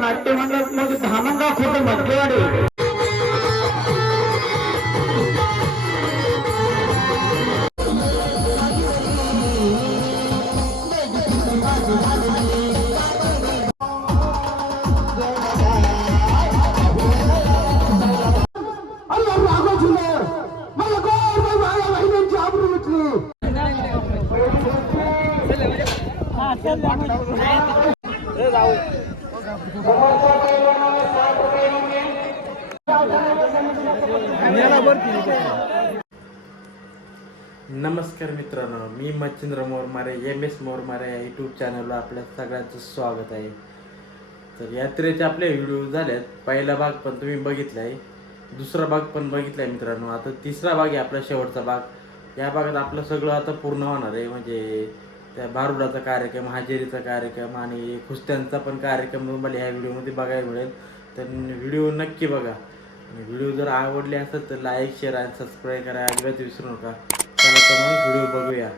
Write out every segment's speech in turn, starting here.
नाट्यमंडळ धामणगाव खोटे मध्यवाडी नमस्कार मित्रांनो, मी मच्छिंद्र मोरमारे MS मोरमारे या यूट्यूब चॅनलला आपल्या सगळ्यांचं स्वागत आहे. तर यात्रेचे आपले व्हिडिओ झालेत. पहिला भाग पण तुम्ही बघितला आहे, दुसरा भाग पण बघितला आहे मित्रांनो. आता तिसरा भाग आहे आपला शेवटचा भाग. या भागात आपलं सगळं आता पूर्ण होणार आहे. म्हणजे त्या भारुडाचा कार्यक्रम, हाजेरीचा कार्यक्रम आणि कुस्त्यांचा पण कार्यक्रम तुम्हाला ह्या व्हिडिओमध्ये बघायला मिळेल. तर व्हिडिओ नक्की बघा. आणि व्हिडिओ जर आवडले असेल तर लाईक, शेअर आणि सबस्क्राईब करा अजिबात विसरू नका. चला तर मग व्हिडिओ बघूया.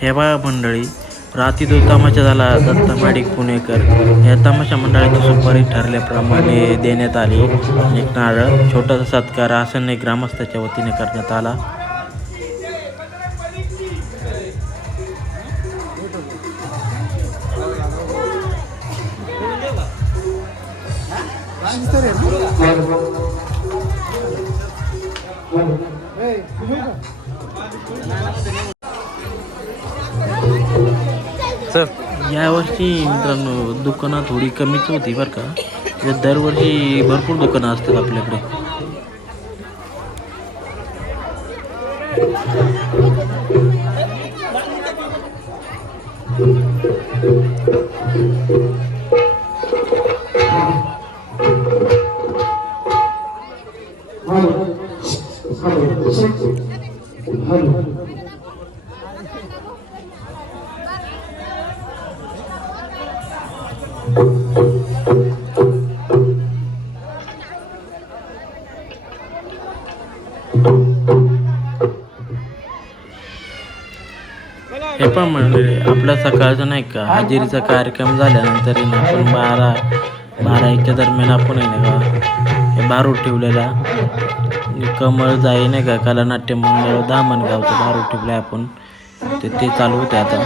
हे बघा मंडळी, रात्री जो तमाशा झाला दत्ता माडिक पुणेकर या तमाशा मंडळाची सुपारी ठरल्याप्रमाणे देण्यात आली. एक नारळ, छोटासा सत्कार आसन्न ग्रामस्थाच्या वतीने करण्यात आला. यावर्षी मित्रांनो दुकानं थोडी कमीच होती बरं का. दरवर्षी भरपूर दुकानं असतात आपल्याकडे. हे पण म्हणजे आपला सकाळचा नाही का हाजेरीचा कार्यक्रम झाल्यानंतर आपण 12-1च्या दरम्यान आपण आहे नाही का हे भारूड ठेवलेला कमळ जाई नाही का कला नाट्य मंडळ धामणगावचं भारूड ठेवलं आपण ते चालू होते आता.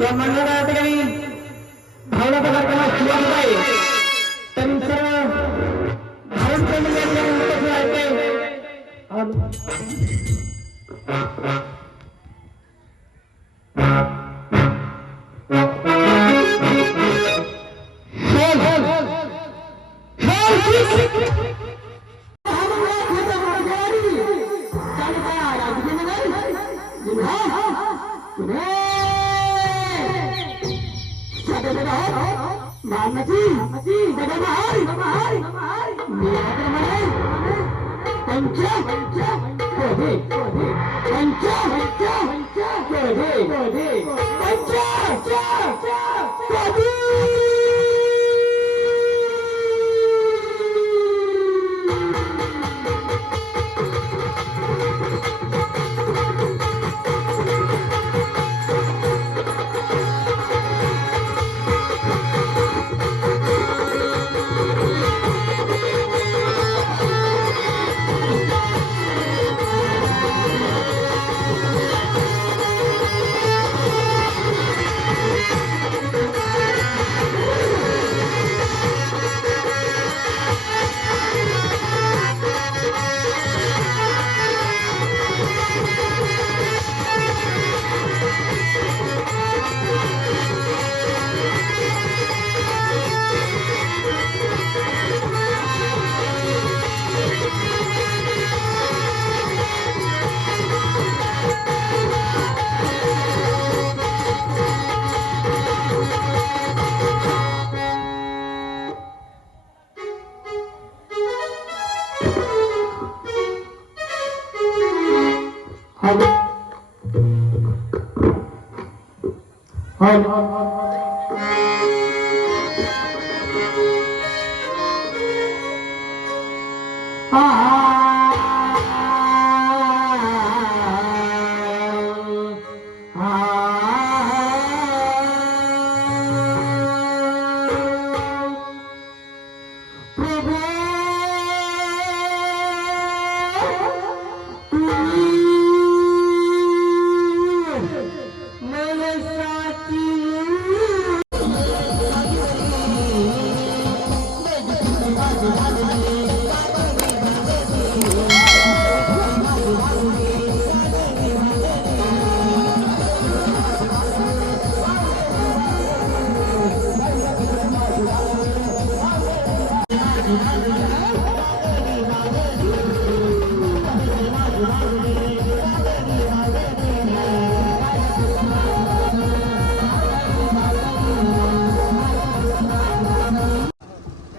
या मंडळाच्या ठिकाणी धावण्याचा कार्यक्रम सुरू आहे. तर सर्व धावून प्रेमी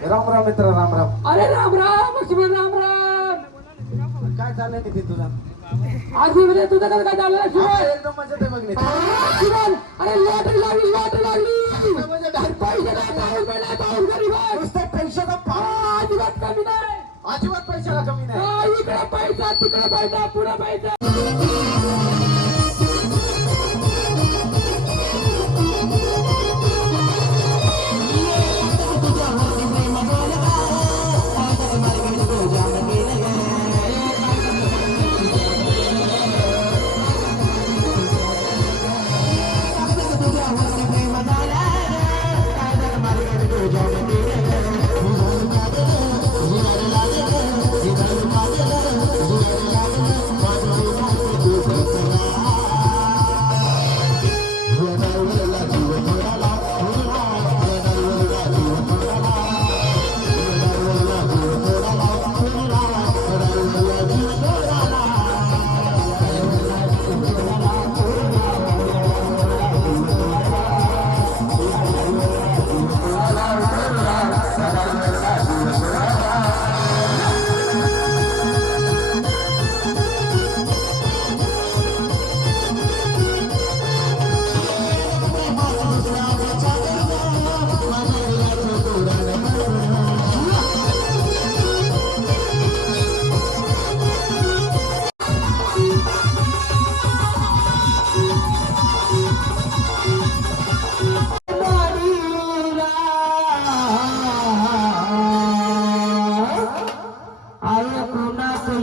राम राम मित्र, राम राम. अरे राम राम लक्ष्मण, राम राम. काय चाललंय तिथे तुझा? आज म्हणजे तुझं कसं काय झालं शिवाय? एकदम मजेत आहे बघ. शिवाय अरे लॉटरी लागली, लॉटरी लागली. पैसे नाही, पाहून गरीब आहे. नुसतं पैशाचा अजिबात कमी नाही. अजिबात पैशाला कमी नाही. इकडे पैसा, तिकडे पैसा, पुढे पैसा.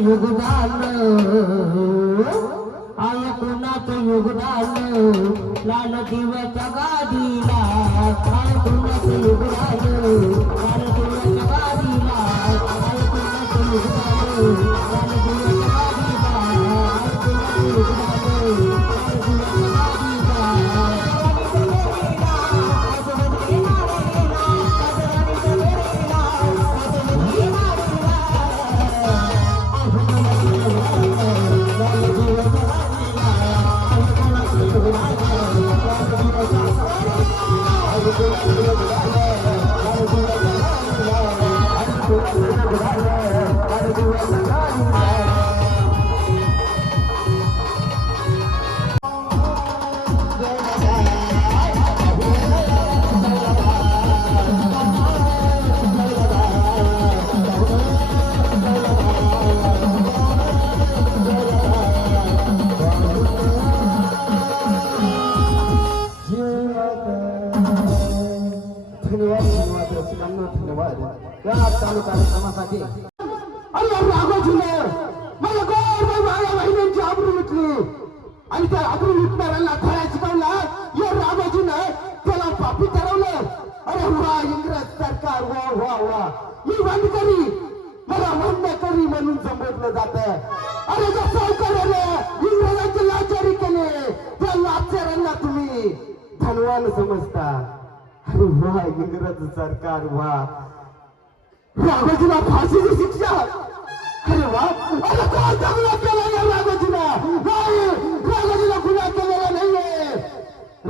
योगदान आय कोणाचं युगरान लाल दिव्याच्या गादीला बाळकुणाचं युगरान लाल दिव्याच्या गादीला बाळकुणाचं युगरान लाल दिव्याच्या गादीला बाळकुणाचं युगरान अरे राघोजीने मला गोड माझ्या बहिणींची आबरू लुटली आणि त्या आबरू लुटणाऱ्यांना खऱ्या शिकवला या राघोजीने त्याला पापी ठरवलं. अरे वा इंग्रज सरकार वा वा वा मी बंडकरी मला बंडकरी म्हणून संबोधलं जात. अरे ज्या सावकाराने इंग्रजांची लाचारी केली त्या लाचाऱ्यांना तुम्ही धनवान समजता. अरे वा इंग्रज सरकार वा राघोजीला फाशीची शिक्षा. अरे वा अरे कोणता गुन्हा केला या राघोजीला? नाही राघोजीला गुन्हा केलेला नाहीये.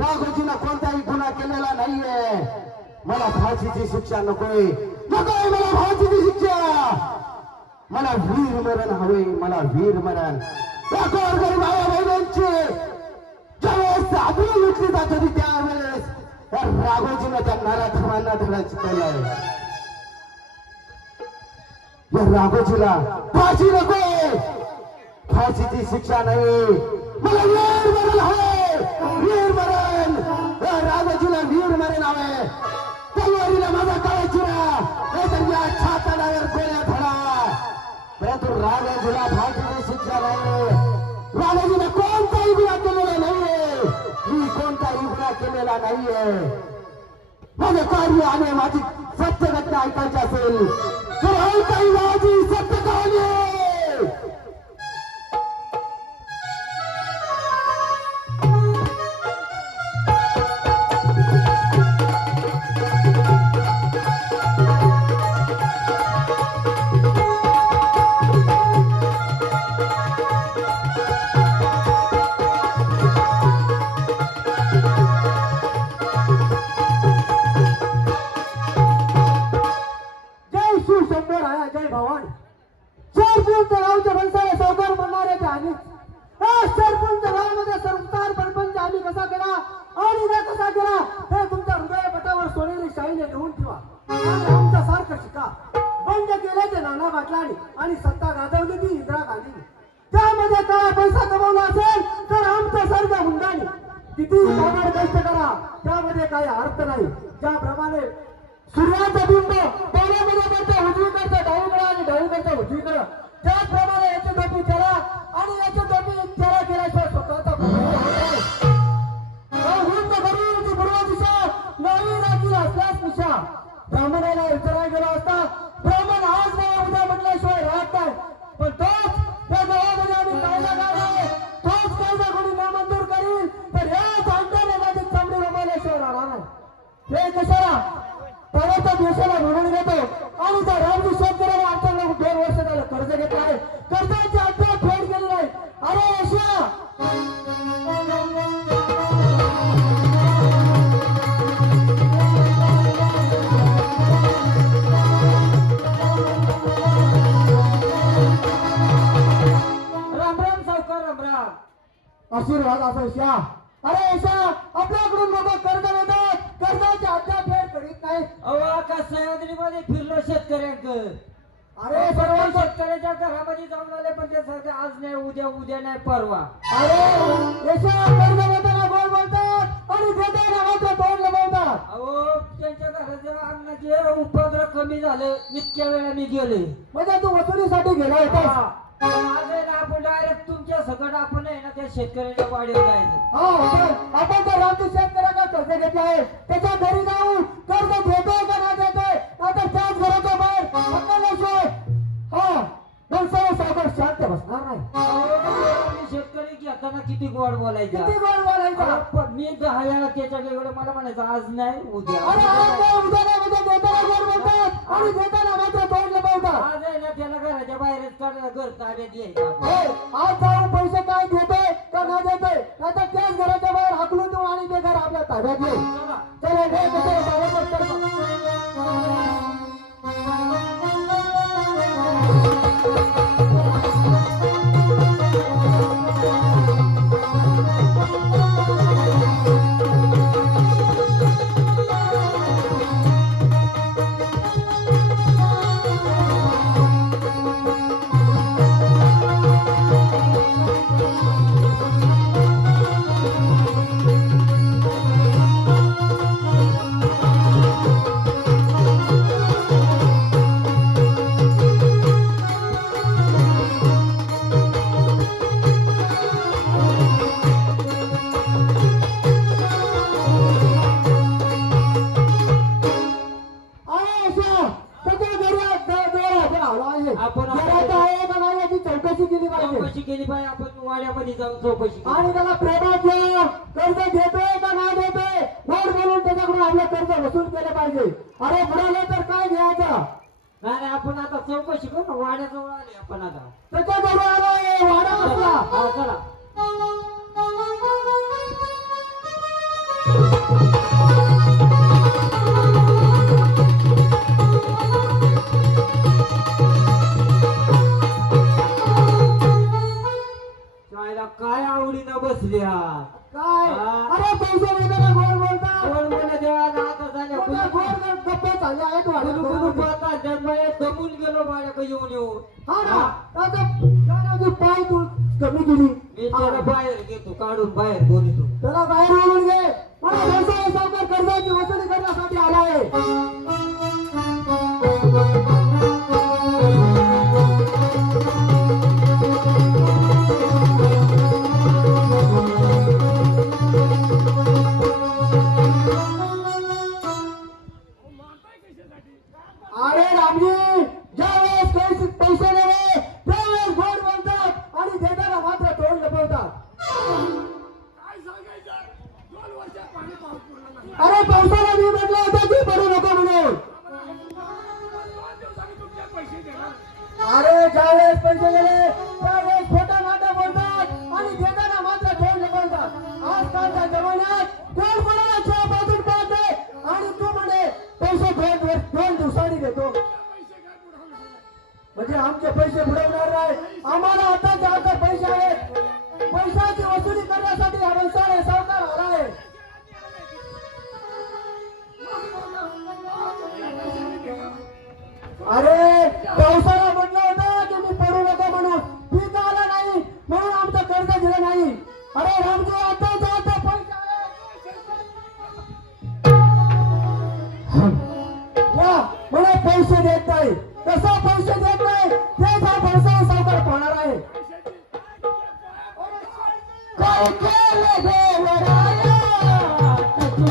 राघोजीला कोणताही गुन्हा केलेला नाहीये. मला फाशीची शिक्षा नकोय नकोय मला फाशीची शिक्षा. मला वीर मरण हवे मला वीर मरण. गरीब माझ्या बहिणांची ज्यावेळेस आबरू लुटली जात होती त्यावेळेस त्या राघोजीनं त्या नराधमांना धडा शिकवलाय. या राघोजीला फाशी नकोय फाशीची शिक्षा नाही मला वीर मरण हवे वीर मरण. या राघोजीला वीर मरण हवे. तलवारीला माझा काळा चिरा नाहीतर या छाताडावर गोळ्या धडा. परंतु राघोजीला फाशीची शिक्षा नाही. राघोजीने कोणताही गुन्हा केलेला नाहीये. मी कोणताही गुन्हा केलेला नाहीये. माझं कार्य आणि माझी सत्य घटना ऐकायची असेल तर ऐकाई माझी सत्य कहाणी. आणि सत्ता गाजवली ती इंदिरा गांधीने. त्यामध्ये काळा पैसा कमवला असेल तर आमचं सर्व हुंडाणी किती कामार कष्ट करा त्यामध्ये काही अर्थ नाही. ज्याप्रमाणे सूर्याचं बिंब पाण्यामध्ये पडतं उजवीकडचं डावीकडे आणि डावीकडचं उजवीकडं त्याचप्रमाणे याची डोकी त्याला आणि याची डोकी त्याला केल्याशिवाय स्वतःचा पूर्व दिशा नवी राखील असल्यास दिशा. ब्राह्मणाला विचारायला गेला असता ब्राह्मण आज नाही उद्या म्हटल्याशिवाय राहत नाही. पण तोच त्या गावामध्ये आम्ही कायदा काढलाय तोच कायदा कोणी नामंजूर करील तर या जाणत्या चांगली रमायल्याशिवाय राहणार नाही. हे कशाला परत देशाला म्हणून घेतो आणि त्या रामजी शेतकऱ्याला आमच्याकडे 2 वर्ष झालं कर्ज घेतलं आहे. कर्जाची अद्याप फेड केली नाही. अरे अशा आशीर्वाद असो शा. अरे ऐशा आपल्याकडून लोक कर्ज घेतात कर्जाची अद्याप फेड करीत नाही. अहो का सह्याद्रीमध्ये फिरलो शेतकऱ्यांकडे. अरे सर्व शेतकऱ्याच्या घरामध्ये जाऊन आले पण ते सांगते आज नाही उद्या नाही परवा. अरे ऐशा कर्ज घेताना गोड बोलतात आणि देताना मात्र तोंड लपवतात. अहो त्यांच्या घराच्या अन्नाचे उपद्र कमी झाले इतक्या वेळा मी गेले. म्हणजे तू वसुलीसाठी गेला होता. आज आहे ना आपण डायरेक्ट तुमच्या सकट आपण आहे ना त्या शेतकऱ्याच्या वाडीवर जायचं. आपण त्या रामजी शेतकऱ्याला कर्ज घेतलं आहे त्याच्या घरी जाऊन कर्ज देतोय का नाही देतोय आता त्याच घराच्या बाहेर हक्काल्याशिवाय व्यवसाय सागर शांत बसणार नाही. मी शेतकरी घेताना किती गोड बोलायचा. किती गोड बोलायचा. अरे पण मी दहाव्याला त्याच्याकडे मला म्हणायचं आज नाही उद्या. अरे आज नाही, उद्या नाही, उद्या देताना गोड बोलतात आणि देताना मात्र तोंड लपवतात. आज आहे ना त्याला घराच्या बाहेरच काढलं घर ताब्यात यायचं. आज जाऊन पैसे काय देतोय का नाही देतोय आता त्याच घराच्या बाहेर हाकलून देऊ आणि ते घर आपल्या ताब्यात येईल. चला. चला हे कसं बाबा करतो. चौकशी केली पाहिजे. चौकशी केली पाहिजे. आपण वाड्यामध्ये जाऊन चौकशी केली. आणि त्याला प्रेमात घ्या कर्ज देतोय का नाही देतोय गोड बोलून त्याच्याकडून आपलं कर्ज वसूल केलं पाहिजे. अरे बुडालं तर काय घ्यायचं. नाही आपण आता चौकशी करू ना. वाड्याजवळ आले आपण आता. त्याच्याजवळ आलोय वाडा बसला. हा चला. काय आवडीनं बसल्या काय हा. अरे पैसे देताना गोड बोलतात. गोड बोला देवाला आता झाल्या. गोड गोड गप्पा चालले आहेत वाड्यात. दमून गेलो बाळ्या येऊन येऊन. हा ना आता पाय तू कमी केली. मी त्याला बाहेर घेतो काढून बाहेर बोलतो. त्याला बाहेर ओढून घे. मला व्यवसाय सावकार कर्जाची वसुली करण्यासाठी आला आहे. अरे रामजी ज्या वेळेस पैसे देवे त्यावेळेस गोड बोलतात आणि देताना मात्र तोंड लपवतात. अरे पावसाला मी म्हटलं होतं की पडू नको म्हणून. अरे ज्या वेळेस पैसे गेले त्यावेळेस खोटा नाटा बोलतात आणि देताना मात्र तोंड लपवतात. आजकालच्या जमान्यात कोण कोणाला चहा पाजून पाहते आणि तू म्हणे पैसे दोन दिवसांनी देतो. म्हणजे आमचे पैसे बुडवणार नाही. आम्हाला आता आता पैसे आहेत. पैशाची वसुली करण्यासाठी हा व्यवसाय सावकार आला आहे. अरे पावसाला म्हटलं होतं की मी पडू नको म्हणून. पीक आला नाही म्हणून आमचं कर्ज दिलं नाही. अरे रामजी आता आता पैसे मला पैसे देत नाही. कसा पैसे देत नाही तेच हा व्यवसाय सावकार पाहणार आहे. काय केलं देवराया तुझं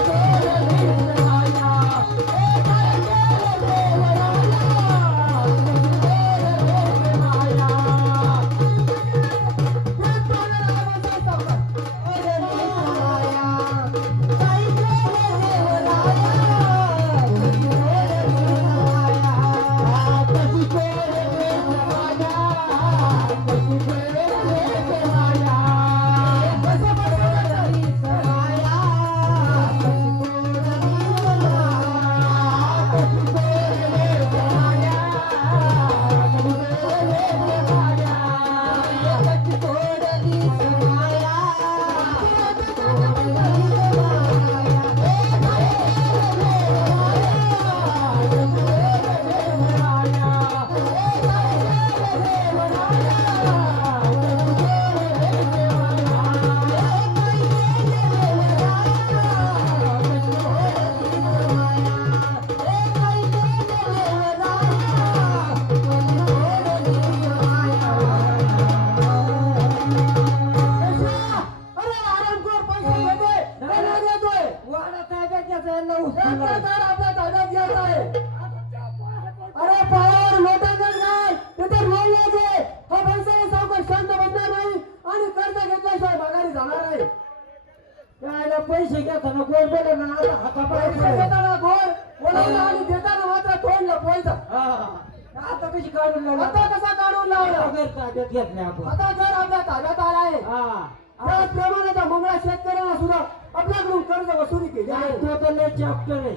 देवराया. काय केलं देवराया तुझं देवराया. हे पाहणार हा व्यवसाय सावकार. अरे देवराया काय केलं देवराया तुझं देवराया. कशी केलं देवराया कशी केलं देवराया. कसं बनवलं पैसे घेताना गोड बोलले ना आता हातापाय देताना गोड बोलायला आणि देताना मात्र तोंड लपवायचं. आता कशी काढून लावला आता कसा काढून लावला? ताब्यात घेत नाही आपण आता जर आपल्या ताब्यात आलाय त्याचप्रमाणे त्या मंगळा शेतकऱ्यांना सुद्धा आपल्याकडून कर्ज वसुली केली आहे. तो तर लय चॅप्टर आहे.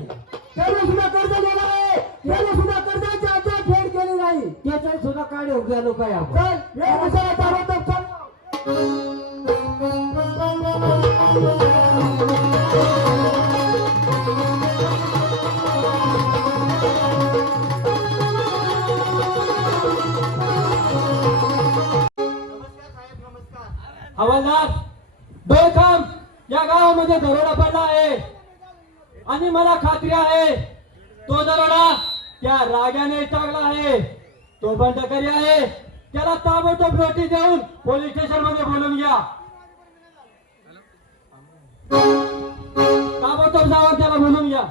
त्याने सुद्धा कर्ज दिलं आहे. त्याने सुद्धा कर्जाची आता फेड केली नाही. त्याच्यात सुद्धा काढून गेलो काय आपण. चल हे कशाला ताबडतोब चल. हवालदार बेखाम या गावामध्ये दरोडा पडला आहे आणि मला खात्री आहे तो दरोडा त्या रागाने टाकला आहे. तो बंडकरी आहे. त्याला ताबडतोब नोटीस देऊन पोलीस स्टेशन मध्ये बोलून घ्या. ताबडतोब जाऊन त्याला बोलून घ्या.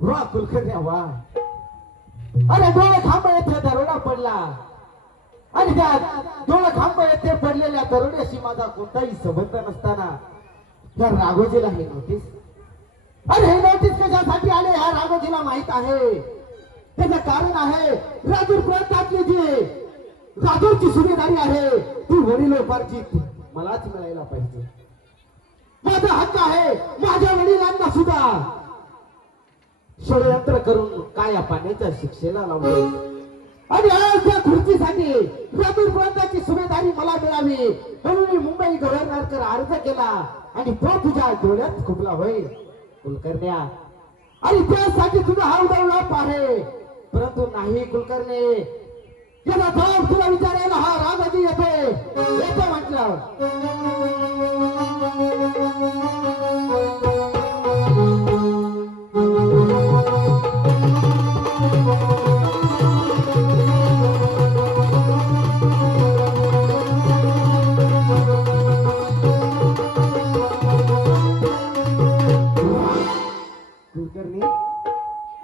वा कुलकर्ण्या वा. अरे डोळे खांब येथे दरोडा पडला आणि त्या डोळे खांब येथे पडलेल्या दरोड्याशी माझा कोणताही संबंध नसताना त्या राघोजीला हे नोटीस. अरे हे नोटीस कशासाठी आले ह्या राघोजीला माहित आहे. त्याचं कारण आहे राजूर प्रांतातली जी राजूरची सुभेदारी आहे ती वडिलोपार्जित मलाच मिळायला पाहिजे. माझा हक्क आहे माझ्या वडिलांना सुद्धा षडयंत्र करून काया पाण्याच्या शिक्षेला लावले आणि आज त्या खुर्चीसाठी राजूर प्रांताची सुभेदारी मला मिळावी म्हणून मी मुंबई गव्हर्नरकडे अर्ज केला आणि तो तुझ्या डोळ्यात खुपला होय कुलकर्ण्या. आणि त्यासाठी तुझा हा उडवलाप आहे. परंतु नाही कुलकर्णी याचा जबाब तुला विचारायला हा राजाजी येतो म्हटलं.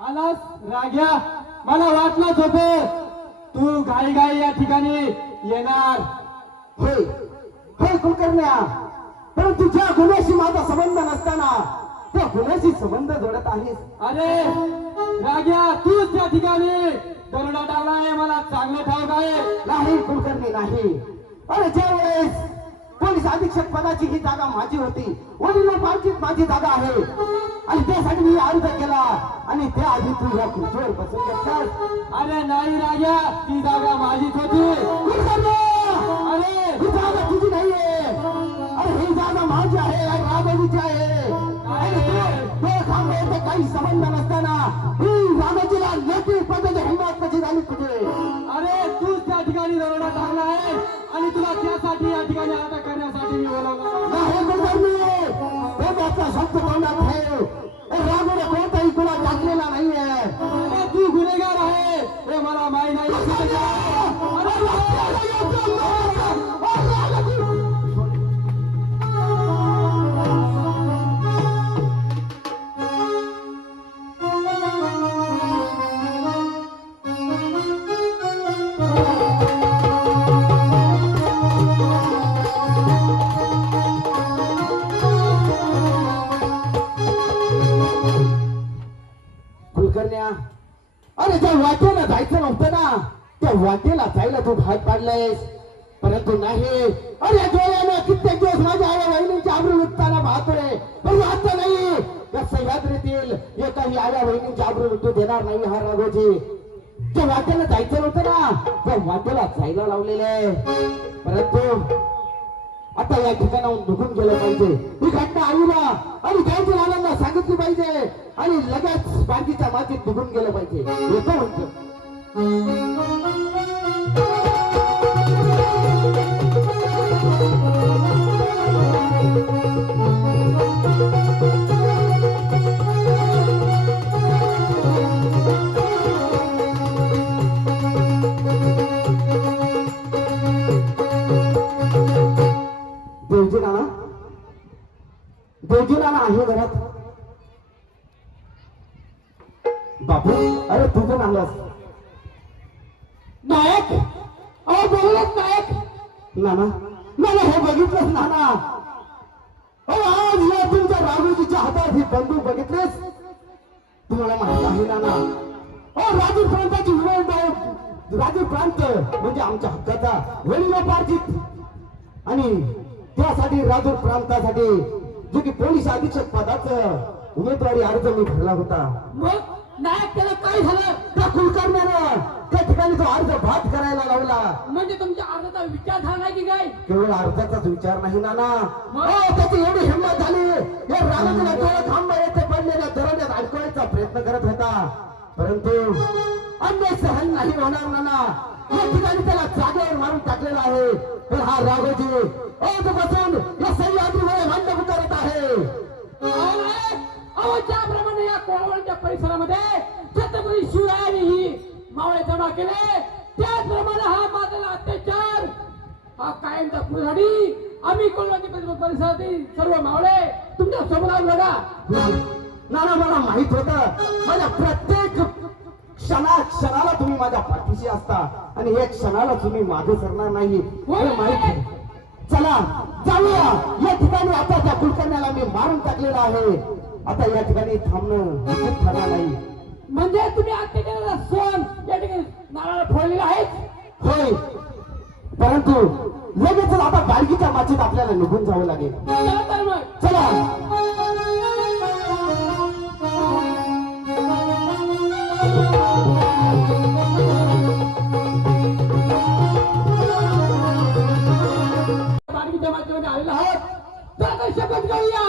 आलास राग्या. मला वाटलंच होतं तू घाई घाई या ठिकाणी येणार. होय होय कुलकर्ण्या. परंतु ज्या गुन्ह्याशी माझा संबंध नसताना त्या गुन्ह्याशी संबंध जोडत आहेस. अरे राग्या तूच त्या ठिकाणी दरोडा टाकला आहे मला चांगलं ठाऊक आहे. नाही कुलकर्णी नाही. अरे ज्या वेळेस पोलीस अधीक्षक पदाची ही जागा माझी होती वडिलोपार्जित माझी जागा आहे आणि त्यासाठी मी अर्ज केला आणि त्या आधी तू या खुर्चीवर बसून घेतलास. अरे नाही राग्या ती जागा माझीच होती. अरे ही जागा तुझी नाहीये. अरे ही जागा माझी आहे आणि राघोजीची आहे. आणि तो खांब येथे काही संबंध नसताना ही राघोजीला नोटीस पदाची हिंमत कशी झाली तुझे. अरे तूच त्या ठिकाणी दरोडा टाकला आहे आणि तुला त्यासाठी या ठिकाणी अटक करण्यासाठी मी बोलावलं. नाही कुलकर्णी हे माझा शब्द तोंडात ठेव. राघोने कोणताही गुन्हा टाकलेला नाहीये. अरे तू गुन्हेगार आहे हे मला माहीत नाही. कुलकर्ण्या अरे ज्या वाटेला जायचं नव्हतं ना त्या वाटेला जायला तू भाग पाडलायस. परंतु नाही. अरे डोळ्यानं कित्येक दिवस माझ्या आया बहिणींची आबरू लुटताना पाहतोय. पण आता नाही या सह्याद्रीतील एकाही आया बहिणींची आबरू लुटू देणार नाही हा राघोजी. त्या वाटेला जायचं नव्हतं ना त्या वाटेला जायला लावलेलं आहे. परंतु आता या ठिकाणाहून निघून गेलं पाहिजे. ही घटना आईला आणि त्यांच्या लालांना सांगितली पाहिजे आणि लगेच बाकीच्या मातीत निघून गेलं पाहिजे. येतो म्हणतो. देवजीनाना आहे घरात? बापू, अरे तू पण आलास. नायक, अहो बोललाच नायक. नाना, नाना हे बघितलंच नाना. अहो आज या तुमच्या राघोजीच्या हातात ही बंदूक बघितलेस? तुम्हाला माहित आहे नाना, अहो राजूर प्रांताची विनंती आहे. राजूर प्रांत म्हणजे आमच्या हक्काचा वडिलोपार्जित, आणि त्यासाठी राजूर प्रांतासाठी जो की पोलीस अधीक्षक पदाचं उमेदवारी अर्ज मी भरला होता. मग नायक त्याला काय झालं? त्या कुलकर्ण्यानं त्या ठिकाणी तो अर्ज भात करायला लावला. म्हणजे तुमच्या अर्जाचा विचार झाला नाही की काय? केवळ अर्जाचाच विचार नाही नाना, मग? त्याची एवढी हिंमत झाली. या राजाला डोळे खांबा येथे पडलेल्या दरवाज्यात अडकवायचा प्रयत्न करत होता, परंतु अन्याय सहन नाही होणार नाना. या ठिकाणी त्याला जागेवर मारून टाकलेला आहे. पण हा राघोजी बसून या सह्याद्रीवर भांडण करत आहे. अहो नायक, अहो ज्याप्रमाणे या कोळवणच्या परिसरामध्ये छत्रपती शिवरायांनी ही मावळे जमा केले, त्याचप्रमाणे हा माझा अत्याचार हा कायमचा पुढारी आम्ही कोळवणच्या परिसरातील सर्व मावळे तुमच्या समोर बघा. नाना मला माहित होतं, माझ्या प्रत्येक क्षणाला तुम्ही माझ्या पाठीशी असता आणि एक क्षणाला तुम्ही मागे सरणार नाही हे माहित आहे. चला जाऊया. या ठिकाणी आता त्या कुलकर्ण्याला मी मारून टाकलेला आहे. आता या ठिकाणी थांबणं उचित ठरणार नाही. म्हणजे तुम्ही अत्याचाराला सोन या ठिकाणी नारळ फोडलेला आहे? होय, परंतु लगेच आता बालकीच्या माचीत आपल्याला निघून जावं लागेल. चला तर मग. चला. बालकीच्या माध्यमाने आलेला आहोत, तर आता शपथ घेऊया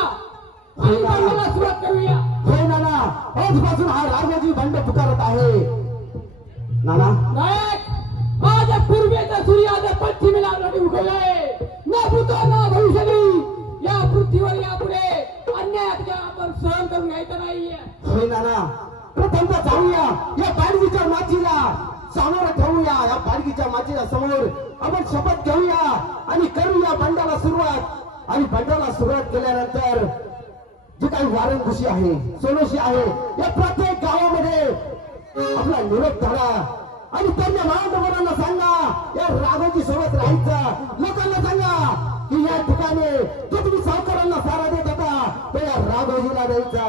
आणि भांडणाला सुरुवात करूया. होय नाना, आजपासून हा राघोजी बंड पुकारत आहे. नाना, नायक, आज पूर्वेचा सूर्य आज पश्चिमेला लढी उगवलाय. ना भूतो ना भविष्यती या पृथ्वीवर यापुढे अन्याय आपण सहन करून घ्यायचं नाहीये. होय नाना, प्रथमतः जाऊया या बालकीच्या माचीला सामोरं ठेवूया. या बालकीच्या माचीला समोर आपण शपथ घेऊया आणि करूया बंडाला सुरुवात. आणि बंडाला सुरुवात केल्यानंतर जे काही वारंगुशी आहे, सोनोशी आहे, या प्रत्येक गावामध्ये आपला निरोप धरा आणि त्यांच्या महानगरांना सांगा या राघोजी सोबत राहायचं. लोकांना सांगा की या ठिकाणी जो तुम्ही सावकारांना सारा देत होता तो या राघोजीला द्यायचा.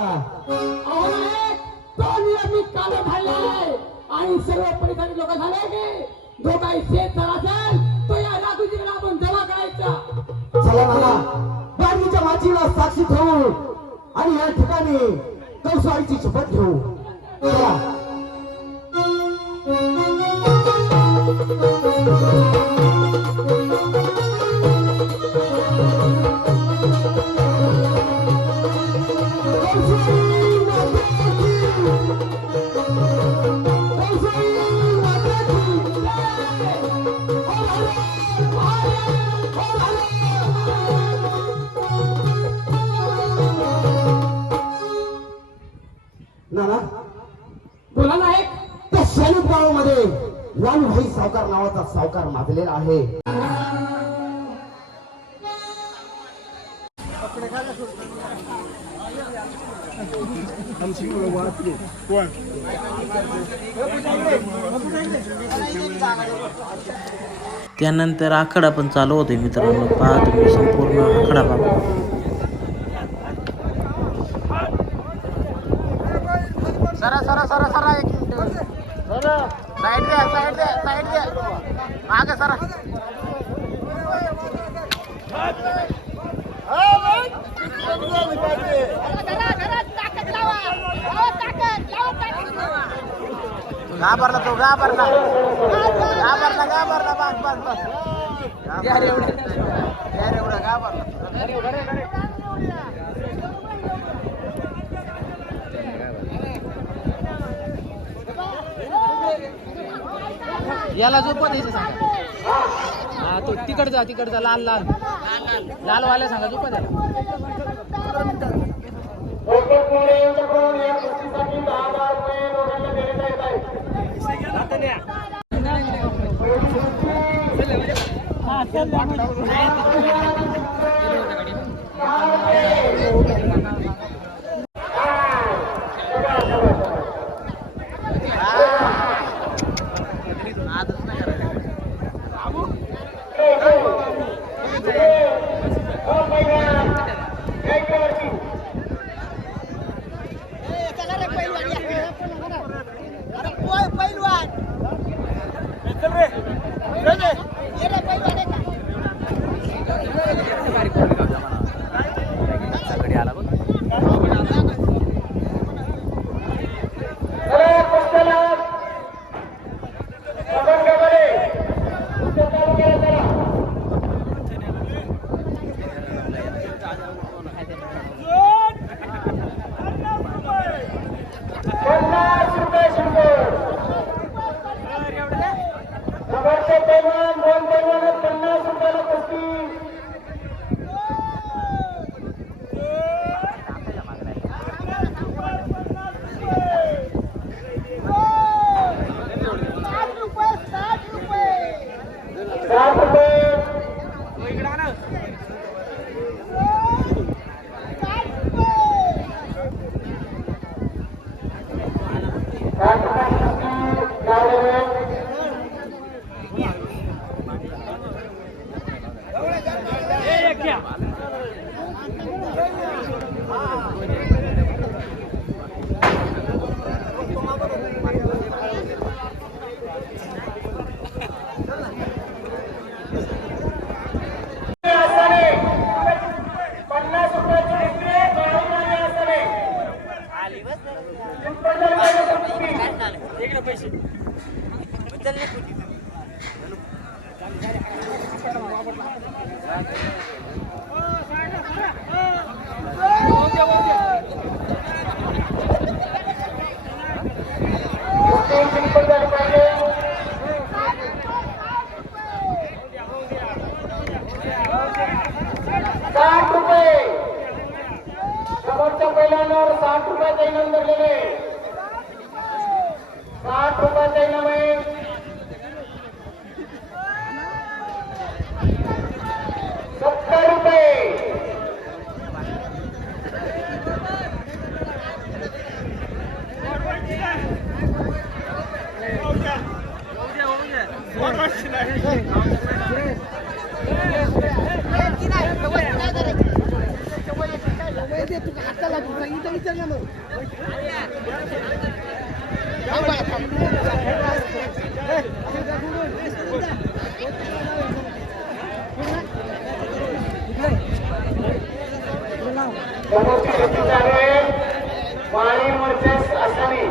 अहो नायक, तो नियम मी काल घाललाय आणि सर्व परिसरातील लोक झाले की जो काही शेत असेल तो या राघोजीला आपण जमा करायचा. चला नाना, बागीच्या माचीला साक्षी ठेवू आणि या ठिकाणी कौसाईची शपथ घेऊ. चला. नाना, बोला नायक. त्या शैलिक गावामध्ये लालूभाई सावकार नावाचा सावकार माजलेला आहे. त्यानंतर आखाडा पण चालू होते मित्रांनो. पहा तुम्ही संपूर्ण आखाडा बघा. सरा सरा सरा सरा एक मिनिट साइड द्या साइड द्या साइड द्या मागे सरा. घाबरला तो घाबरला घाबरला घाबरला बस बस बस यार एवढा घाबरला. याला झोपत द्यायचं सांगा. हा तो तिकडचा लाल लाल लाल वाल्या सांगा झोपत द्यायला. हा 50 रुपये शिंदे समोरचे पैलवान 2 पैलवान 50 रुपयाला कुस्ती समोरच्या पहिल्यांवर 60 रुपयाचा इनाम धरलेले 60 रुपयाचा इनाम आहे 70 रुपये समोरची गती आहे वाणी वर्सेस आसामी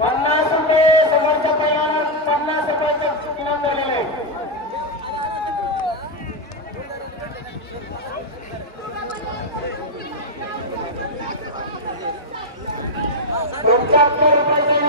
पन्नास रुपये समोरच्या पहिल्यावर 50 रुपयाचं इनाम झालेलं आहे ₹75 इनाम आहे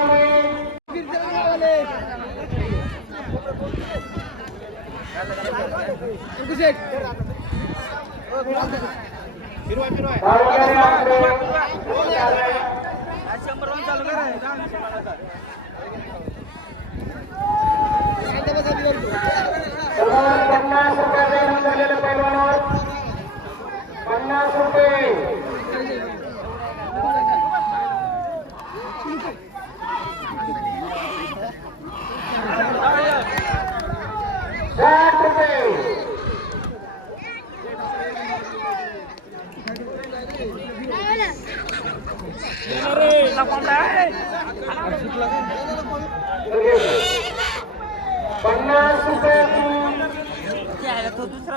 पन्नास रुपयाचा इनाम झालेलं पैलवानावर 50 रुपये 60 रुपये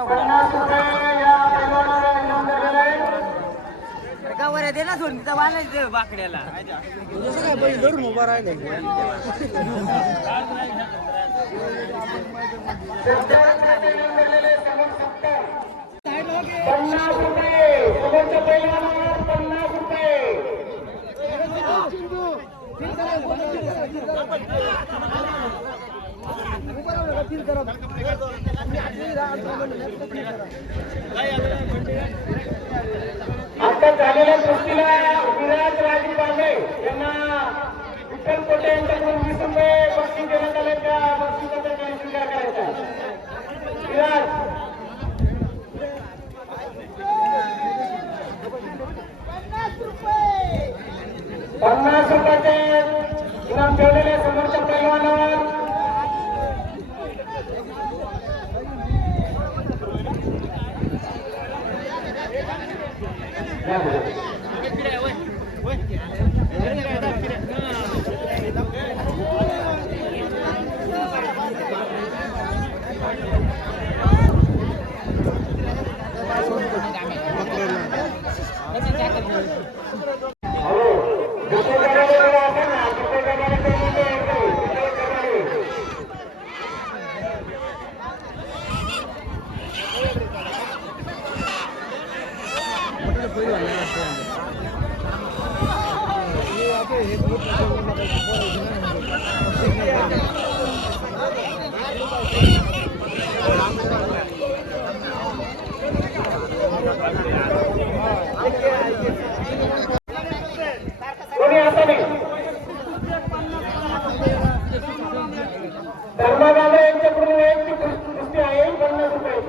पन्नास रुपये या पैलवानाला इनाम दिलेलं आहे गावाला दे ना सोडून तिथं बांधायचं बाकड्याला धरून उभा राहिले पन्नास रुपये समोरच्या पैलवानावर 50 रुपये कुस्तीला विराज राजू बांबे यांना विठ्ठल कोटे यांच्याकडून 20 रुपये बक्षीस देण्यात आले. त्या बक्षिसाचा मान स्वीकार करायचा. विराज 50 रुपयाचे इनाम ठेवलेले समोरच्या पैलवानावर. कोणी आता नाही. धर्माबाबा यांच्याकडून एक कुस्ती आहे 50 रुपये.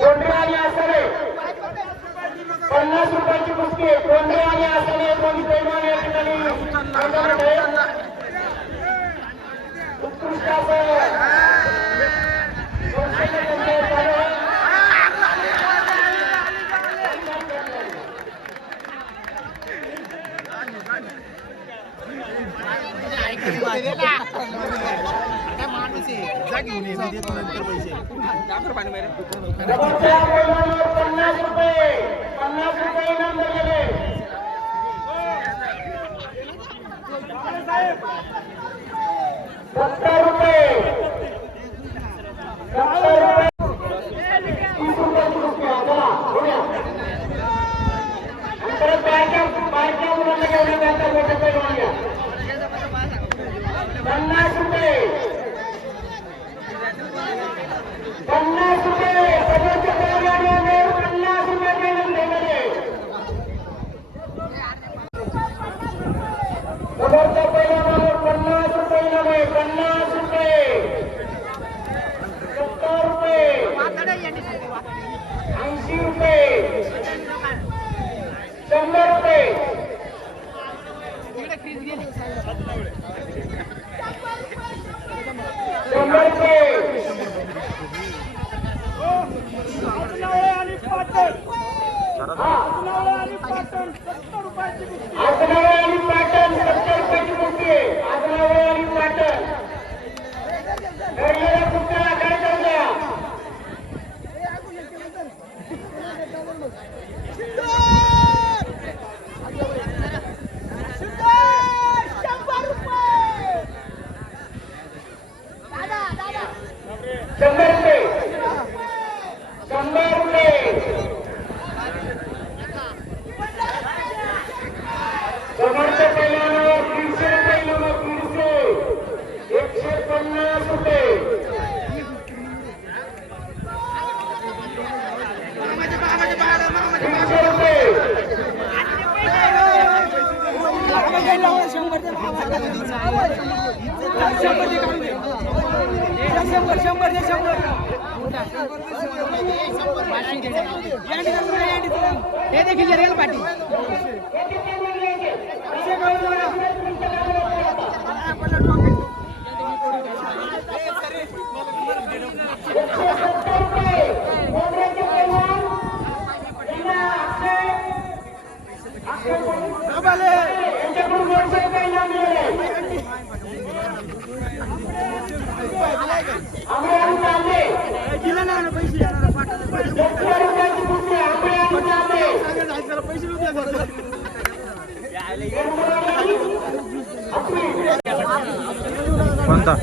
कोंढरे आणि आसरे 50 रुपयाची कुस्ती. कोंढरे आणि आसरे दोन्ही पैलवान या ठिकाणी मैदानात आहे. उत्कृष्ट माणूस आहे जा घेऊन ये, मी देतो नंतर पैसे. 50 रुपये इनाम दिलेले. 70 रुपये 30 रुपयाची कुस्ती आहे. चला बोलूया. परत बायका मुलांना घेऊन त्यांचा मोठे पैलवान घ्या. 50 रुपये 50 रुपये समोरच्या पैलवानावर 50 रुपये इनाम दिलेले. समोरच्या पैलवानावर 50 रुपये इनाम आहे. 50 रुपये 70 रुपये 80 रुपये 100 रुपये 100 रुपये. आसनाळे आणि पाटण 70 रुपयाची कुस्ती आहे. आसनाळे आणि पाटण ठरलेल्या कुस्त्याला काय करू द्या. समोरच्या पैलवानावर 300 रुपये 150 रुपये. 300 रुपये 100 हे देखील रेल पाटी ₹170 कोणता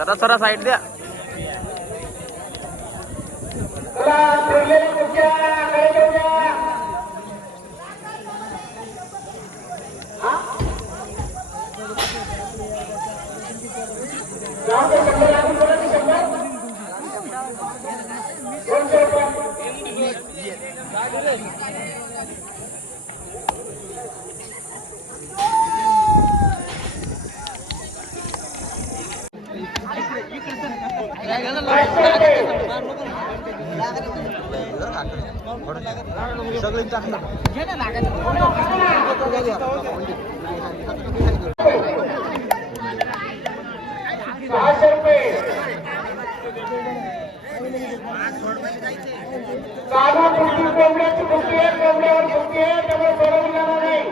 सरा सरा साईड द्या. चालू कुस्ती कोंबड्याची कुस्ती आहे, कोंबड्यावर कुस्ती आहे, त्यामुळे सोडवली जाणार नाही.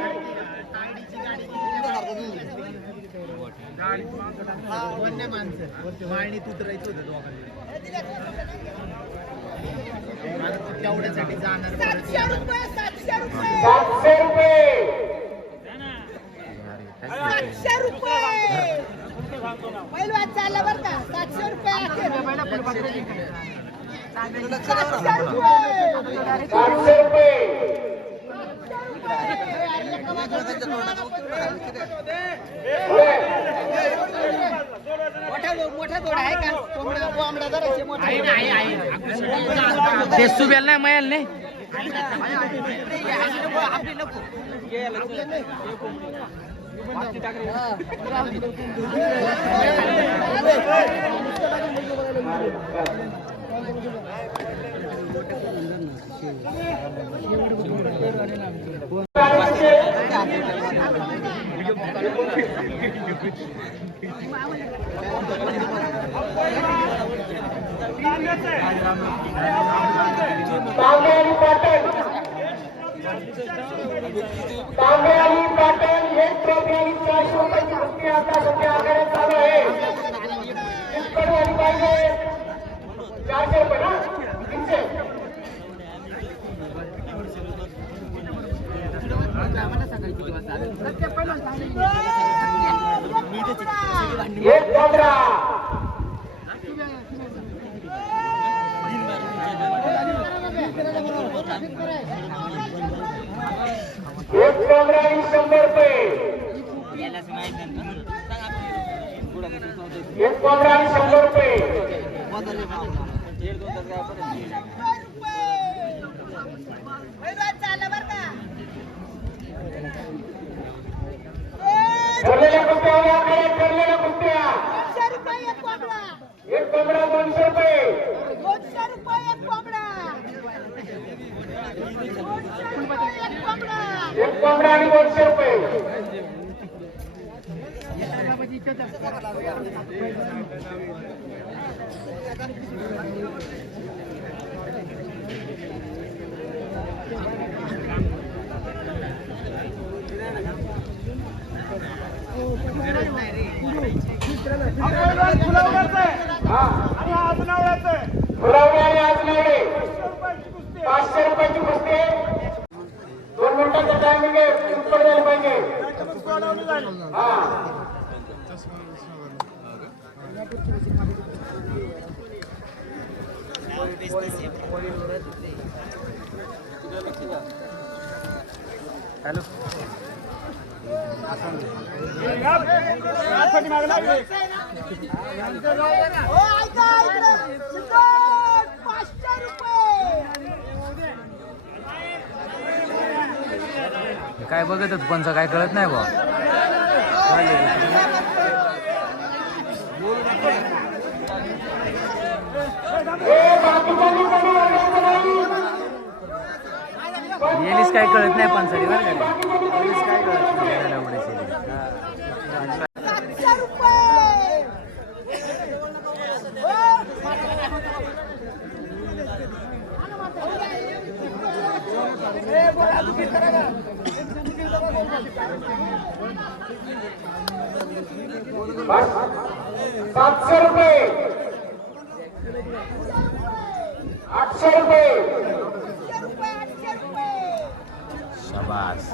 पहिलवान चालला बरं का 700 रुपये अखेर. 700 रुपये. मोठा जोड आहे का कोंबडा जराशे मोठा ते सुबेल नाही मयाल नाही. आपली नको तांबे आणि पाटण हे ट्रॉफी आणि 400 रुपयाची कुस्ती आता सध्या आखाड्यात चालू आहे. चिंचपड वाली पाहिजे 400 रुपये ना 300. एक कोंबडा एक कोंबडा आणि 100 रुपये. एक कोंबडा आणि 100 रुपये. ठरलेल्या कुस्त्या ठरलेल्या कुस्त्या. एक कोंबडा 200 रुपये. 200 रुपये एक कोंबडा. एक कोंबडा आणि 200 रुपये. फुलावणे आणि आजनावळे 500 रुपयाची कुस्ती. 2 मिनिटाचा टायमिंग आहे. चिंचपड झाली पाहिजे. हॅलो हो ऐका काय बघत पंच काय कळत नाही बा. येलीस काय कळत नाही पंचाली बरं का येलीस काय कळत नाही एवढे ₹700 ₹800 शाबास.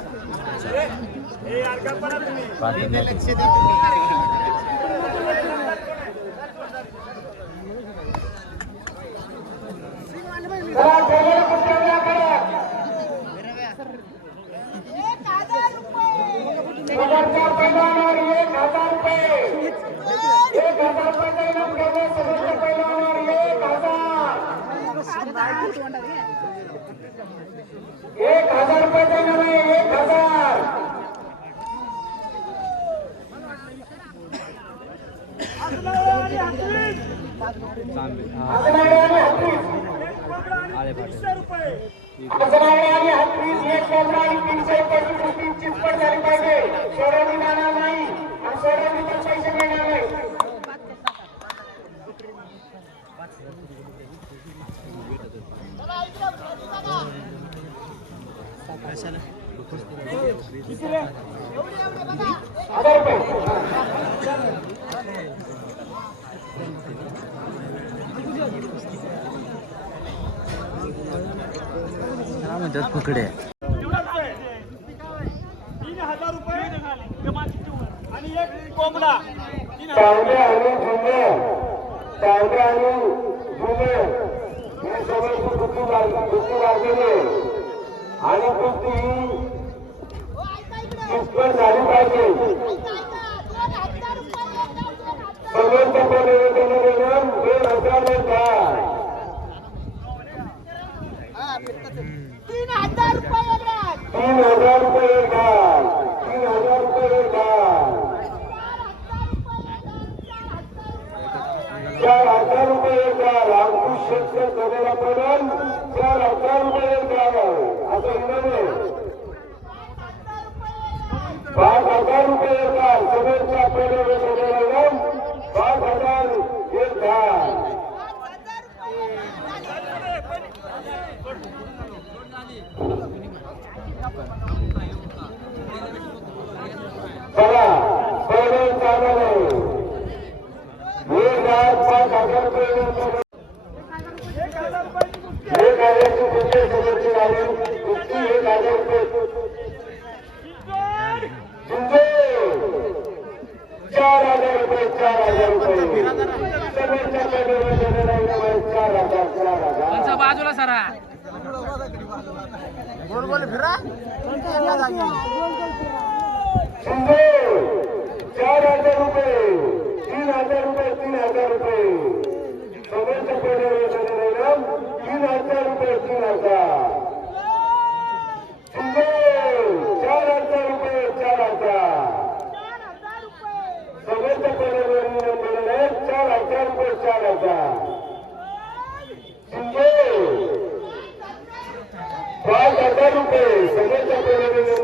म्हणतात पकडे तांबे आणि झुंगे हे सगळे कुस्ती लागलेले आणि कुस्ती किसपत झाली पाहिजे. समोरच्या पलीकडे 2,000 ₹3,000 ₹3,000 ₹4,000 अंकुश शेतकरी सभेला पडेल ₹4,000 असं इनामे ₹5,000 सभेच्या पहिले सभेला ₹5,000 चला पहिले चालले ₹5,000 बाजूला सरा गोल गोल फिरा एका जागी. शिंदे ₹4,000 ₹3,000 सगळ्यांच्या पेढ्यावर ₹3,000 ₹3,000 शिंदे ₹4,000 ₹4,000 सगळ्यांच्या पेढ्यावर ₹4,000 ₹4,000 शिंदे ₹5,000 सगळ्यांच्या पेढ्यावर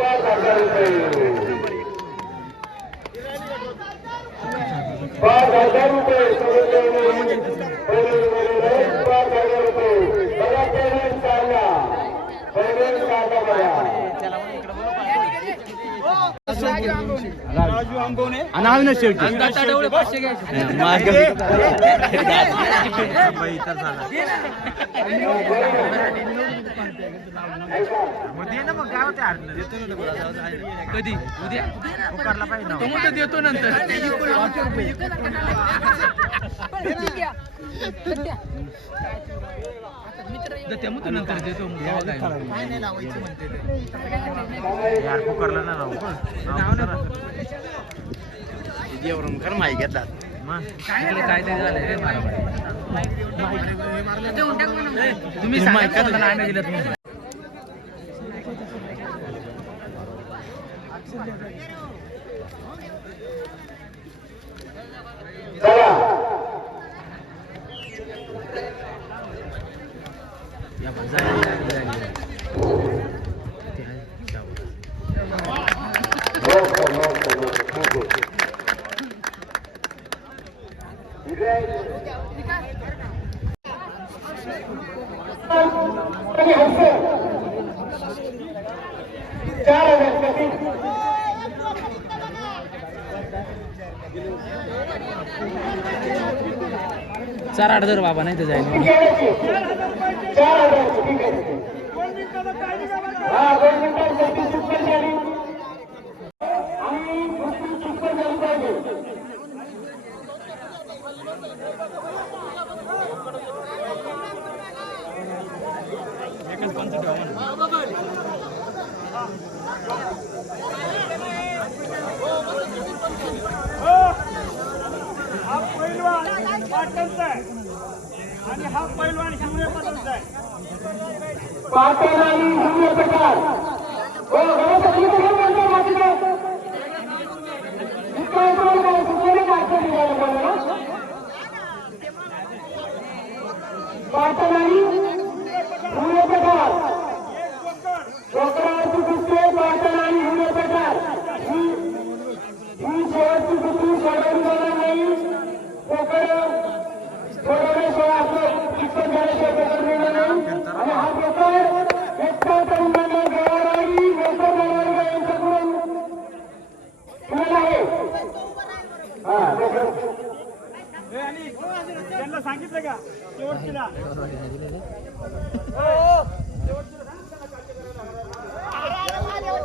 ₹5,000 ₹5,000 राजू अंगोने आणि शेवटी कधी उद्या उकारला पाहिजे तो म्हणतो देतो नंतर नंतर देतो यार पुकारला ना खरं माहिती घेतात काय ते झालं रे तुम्ही सांगा दिलं तुम्ही चार आठ जर बाबा नाही तर जाईल हा पैलवान पाटणचा आहे आणि हा पैलवान हिवरे पदरचा आहे. पाटण आणि हिवरे प्रकार हो गणपती पाटण आणि हिवरे प्रकार कोकणाची कुस्ती पाटण आणि हिवरे प्रकार ही शेवटची कुस्ती सोडवली जाणार नाही. कोकण सोडवण्याशिवाय आपलं चिकन झाल्याशिवाय प्रकार मिळणार नाही आणि हा प्रकार एकटा तरुणांना गवाराई वेकर गवारी यांच्याकडून मिळाला आहे. आणि त्यांना सांगितलं का शेवटचीला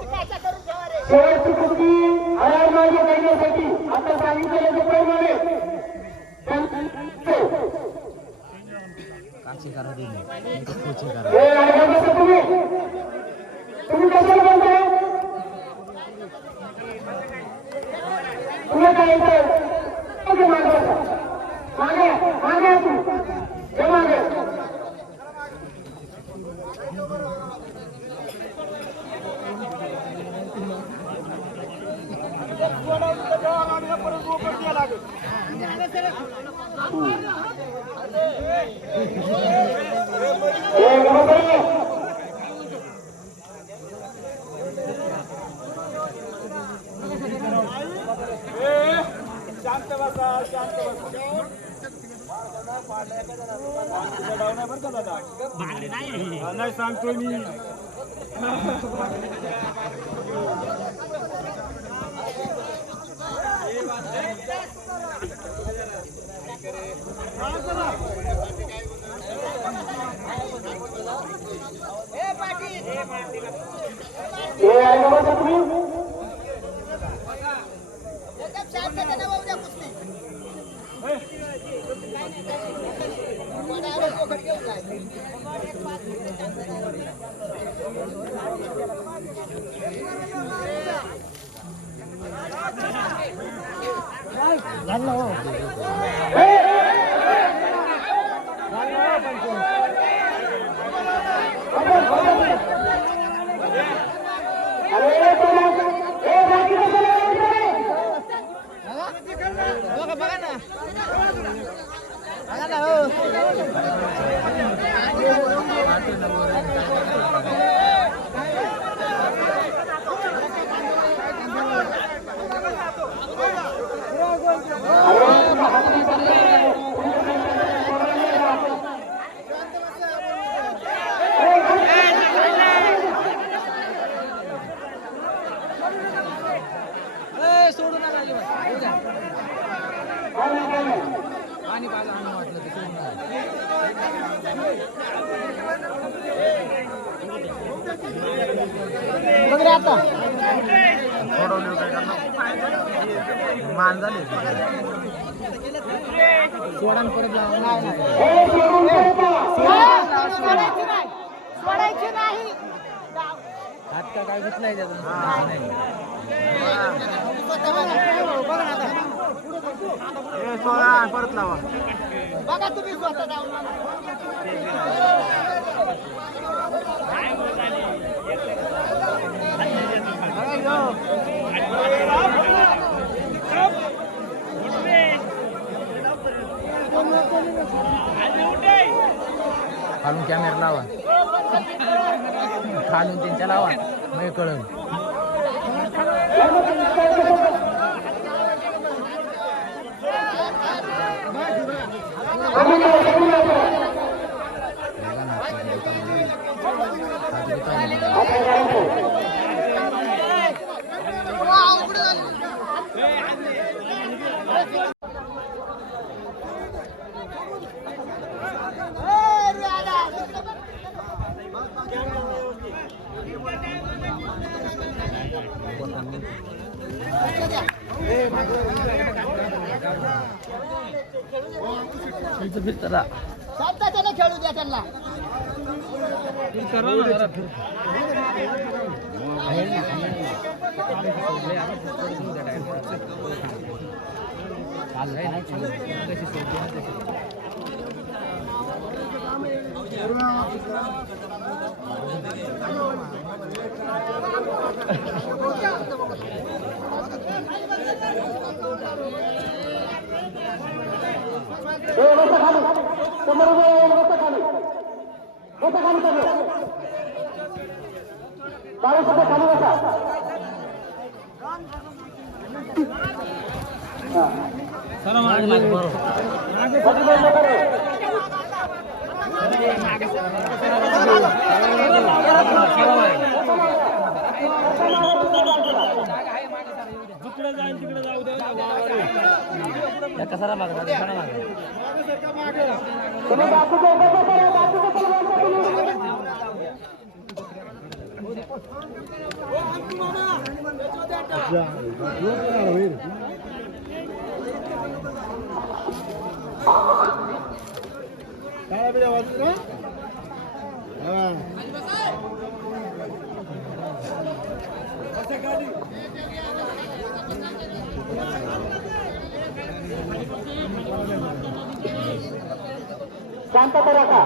शेवटची कुस्ती हरार मागे करण्यासाठी आता सांगितलेल्या प्रमाणे तुम्ही कशाला बोलताय तुला काय येतं मागे मागे तू मागे परत रोकड द्यायला लागेल. शांत बसा शांत बसा. बरं का दादा नाही सांगतोय मी. मान झाले सोडून परत सोडायची नाही. हात का काय घेतलाय त्यातून परत लावा बघा तुम्ही स्वतः जाऊन खालून कॅमेरा लावा, खालून त्यांच्या लावा, मग कळून. चालता त्याला खेळू द्या त्यांना. शांतता राखा.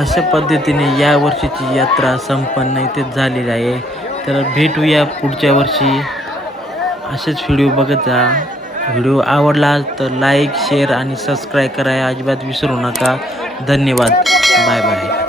अशा पद्धतीने या वर्षीची यात्रा संपन्न इथेच झालेली आहे. तर भेटूया पुढच्या वर्षी. असेच व्हिडिओ बघत जा. व्हिडिओ आवडला तर लाईक शेअर आणि सबस्क्राईब करायला अजिबात विसरू नका. धन्यवाद. Bye bye.